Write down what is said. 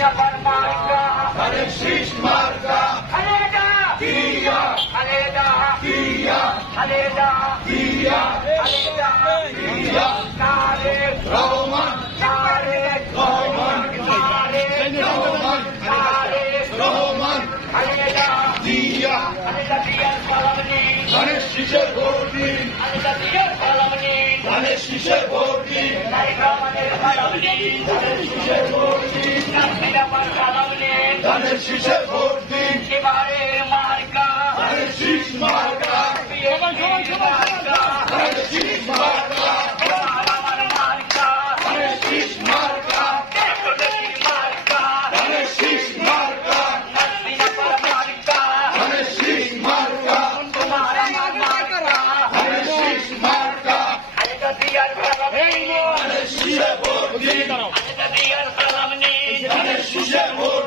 হাসিনা মার্কা ধানের শীষ মার্কা খালেদা দিয়া খালেদা দিয়া খালেদা দিয়া খালেদা দিয়া তারেক রহমান তারেক রহমান তারেক রহমান তারেক রহমান খালেদা দিয়া খালেদা জিয়ার সালাম নিন ধানের শীষে ভোট দিন খালেদা জিয়ার সালাম নিন ধানের শীষে ভোট দিন তারেক রহমানের সালাম নিন ধানের শীষে ভোট দিন হাসিনা সালাম নিন ধানের শীষে ভোট দিন এবারের মার্কা ধানের শীষ মার্কা মার্কা ধানের শীষ মার্কা আমার মার্কা ধানের শীষ মার্কা মার্কা ধানের শীষ মার্কা হাসিনা মার্কা ধানের শীষ মার্কা তোমার আমার মার্কা ধানের শীষ মার্কা খালেদা জিয়ার সালাম নিন ধানের শীষে ভোট দিন খালেদা জিয়ার সালাম নিন ধানের শীষে ভোট